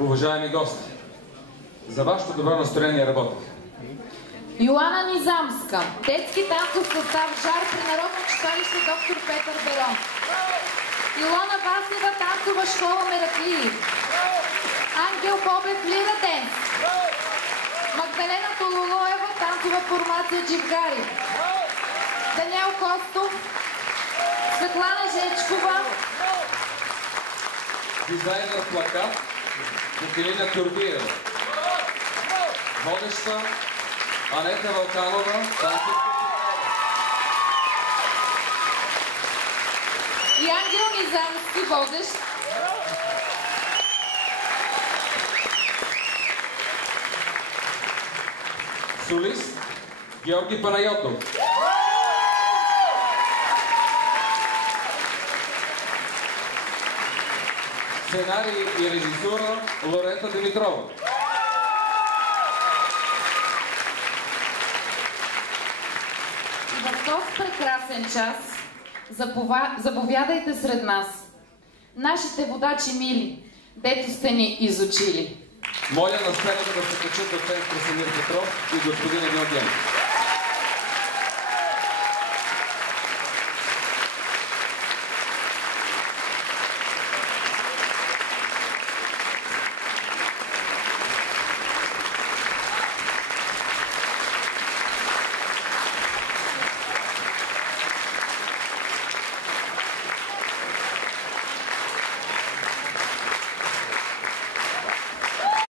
Уважаеми гости, за вашето добро настроение работих. Йоана Низамска, детски танцов състав ЖАР при Народно читалище Доктор Петър Берон. Илона Васева, танцова школа Мераклии. Ангел Бобев, Лира Денс. Магдалена Тололоева, танцова формация Дживгари. Даниел Костов, Светлана Жечкова. Дизайнер плакат Микелина Тюрбиева. Водеща Анета Вълканова, и Ангел Низамски, водещ. Солист Георги Панайотов. Сценарий и режисура Лорета Димитрова. И в този прекрасен час заповядайте сред нас, нашите водачи мили, дето сте ни изучили. Моля на сцената да се качат доцент Красимир Петров и господин Емил Генов.